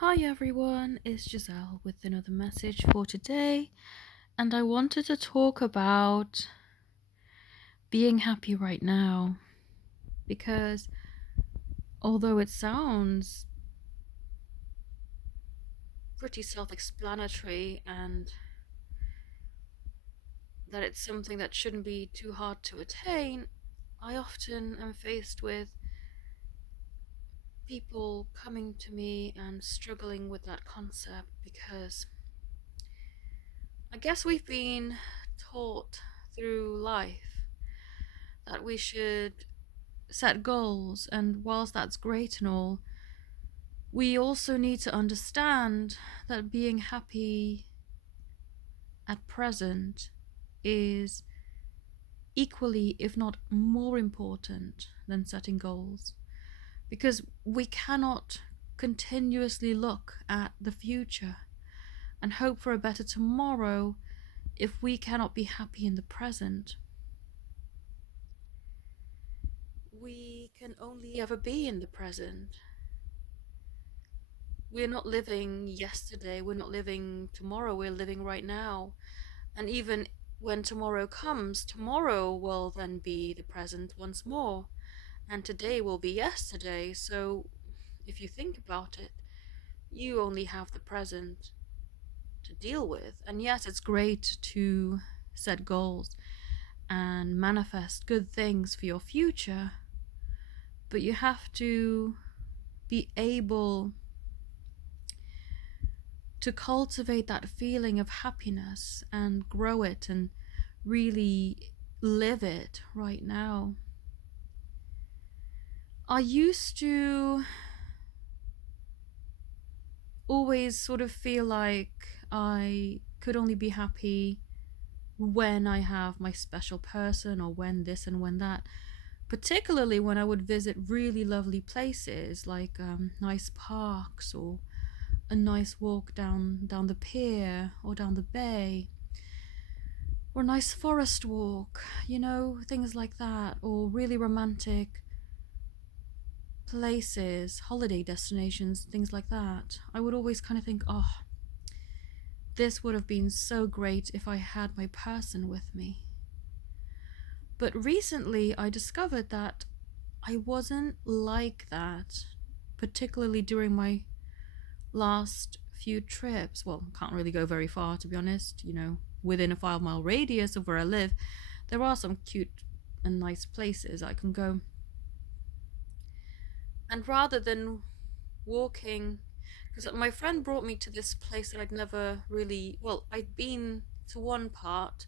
Hi everyone, it's Giselle with another message for today, and I wanted to talk about being happy right now because although it sounds pretty self explanatory and that it's something that shouldn't be too hard to attain, I often am faced with people coming to me and struggling with that concept because I guess we've been taught through life that we should set goals, and whilst that's great and all, we also need to understand that being happy at present is equally, if not more important than setting goals. Because we cannot continuously look at the future and hope for a better tomorrow if we cannot be happy in the present. We can only ever be in the present. We're not living yesterday, we're not living tomorrow, we're living right now. And even when tomorrow comes, tomorrow will then be the present once more, and today will be yesterday. So if you think about it, you only have the present to deal with. And yes, it's great to set goals and manifest good things for your future, but you have to be able to cultivate that feeling of happiness and grow it and really live it right now. I used to always sort of feel like I could only be happy when I have my special person or when this and when that. Particularly when I would visit really lovely places like nice parks or a nice walk down the pier or down the bay, or a nice forest walk, things like that, or really romantic places, holiday destinations, things like that. I would always kind of think, oh, this would have been so great if I had my person with me. But recently I discovered that I wasn't like that, particularly during my last few trips. Well, can't really go very far, to be honest. Within a 5 mile radius of where I live, there are some cute and nice places I can go. And rather than walking, because my friend brought me to this place that I'd never really, well, I'd been to one part,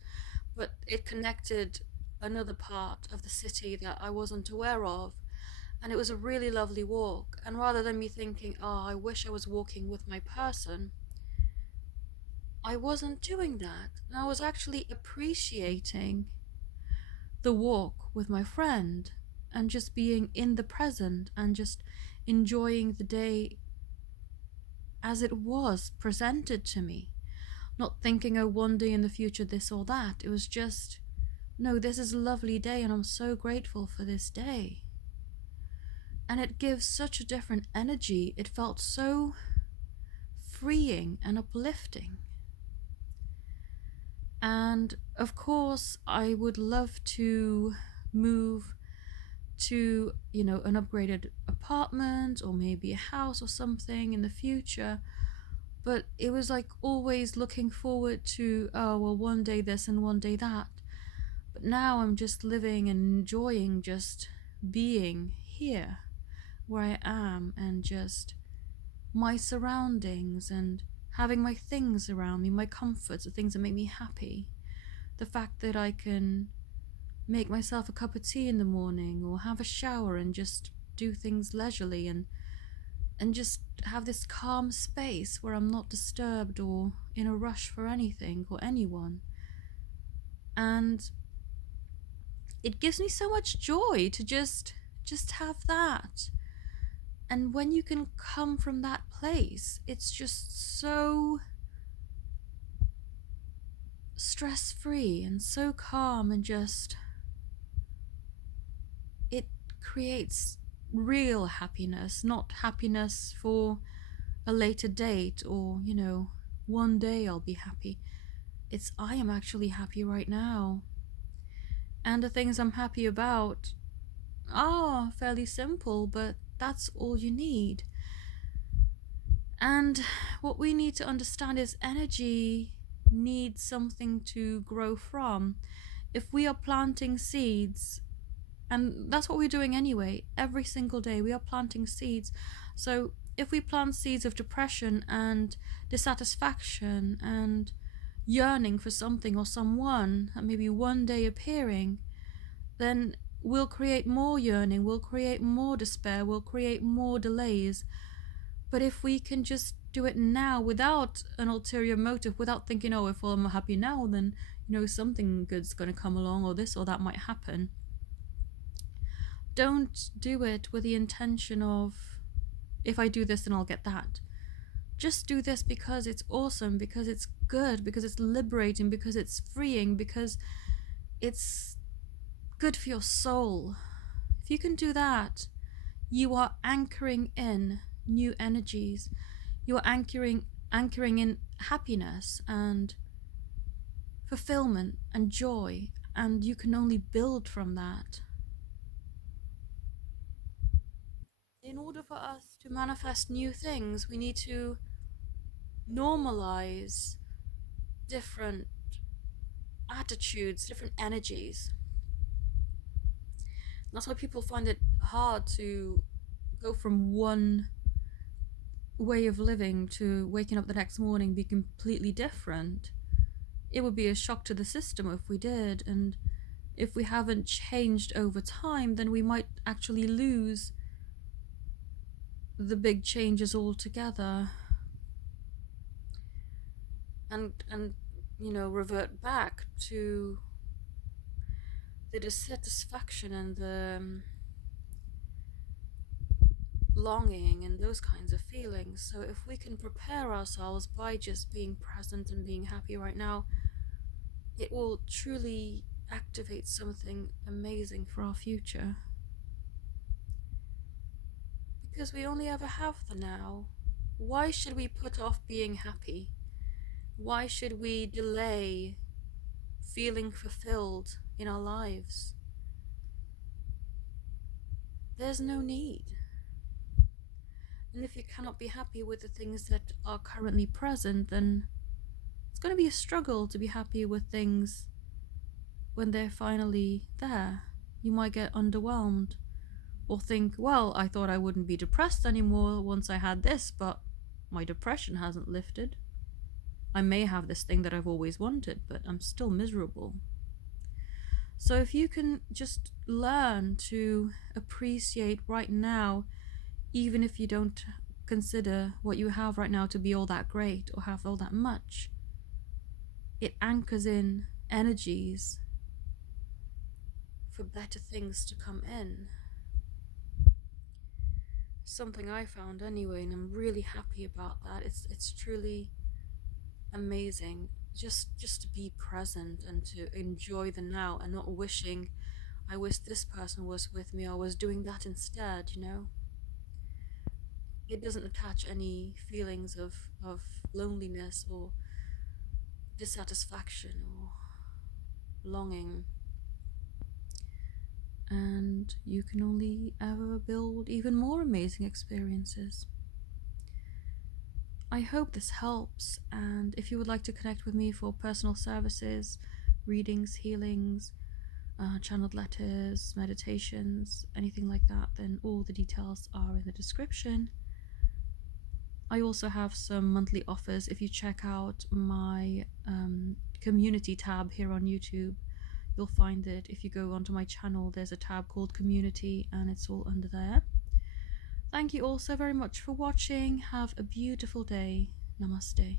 but it connected another part of the city that I wasn't aware of. And it was a really lovely walk. And rather than me thinking, oh, I wish I was walking with my person, I wasn't doing that. And I was actually appreciating the walk with my friend and just being in the present and just enjoying the day as it was presented to me. Not thinking, oh, one day in the future, this or that. It was just, no, this is a lovely day and I'm so grateful for this day. And it gives such a different energy. It felt so freeing and uplifting. And of course, I would love to move to, an upgraded apartment or maybe a house or something in the future. But it was like always looking forward to, oh, well, one day this and one day that. But now I'm just living and enjoying just being here where I am and just my surroundings and having my things around me, my comforts, the things that make me happy. The fact that I can make myself a cup of tea in the morning or have a shower and just do things leisurely and just have this calm space where I'm not disturbed or in a rush for anything or anyone. And it gives me so much joy to just have that. And when you can come from that place, it's just so stress free and so calm, and just it creates real happiness, not happiness for a later date or, one day I'll be happy. It's I am actually happy right now. And the things I'm happy about are fairly simple, but that's all you need. And what we need to understand is energy needs something to grow from. If we are planting seeds, and that's what we're doing anyway, every single day we are planting seeds. So if we plant seeds of depression and dissatisfaction and yearning for something or someone, and maybe one day appearing, then we'll create more yearning, we'll create more despair, we'll create more delays. But if we can just do it now without an ulterior motive, without thinking, oh, if I'm happy now, then, something good's going to come along, or this or that might happen. Don't do it with the intention of, if I do this, then I'll get that. Just do this because it's awesome, because it's good, because it's liberating, because it's freeing, because it's good for your soul. If you can do that, you are anchoring in new energies. You are anchoring in happiness and fulfillment and joy, and you can only build from that. In order for us to manifest new things, we need to normalize different attitudes, different energies. That's why people find it hard to go from one way of living to waking up the next morning be completely different. It would be a shock to the system if we did, and if we haven't changed over time, then we might actually lose the big changes altogether and revert back to the dissatisfaction and the longing and those kinds of feelings. So if we can prepare ourselves by just being present and being happy right now, it will truly activate something amazing for our future. Because we only ever have the now. Why should we put off being happy? Why should we delay feeling fulfilled in our lives? There's no need. And if you cannot be happy with the things that are currently present, then it's going to be a struggle to be happy with things when they're finally there. You might get underwhelmed or think, well, I thought I wouldn't be depressed anymore once I had this, but my depression hasn't lifted. I may have this thing that I've always wanted, but I'm still miserable. So if you can just learn to appreciate right now, even if you don't consider what you have right now to be all that great or have all that much, it anchors in energies for better things to come in. Something I found anyway, and I'm really happy about that. It's truly amazing just to be present and to enjoy the now, and not wishing I wish this person was with me or was doing that instead. It doesn't attach any feelings of loneliness or dissatisfaction or longing, and you can only ever build even more amazing experiences. I hope this helps, and if you would like to connect with me for personal services, readings, healings, channeled letters, meditations, anything like that, then all the details are in the description. I also have some monthly offers. If you check out my community tab here on YouTube, you'll find it. If you go onto my channel, there's a tab called community, and it's all under there. Thank you all so very much for watching. Have a beautiful day. Namaste.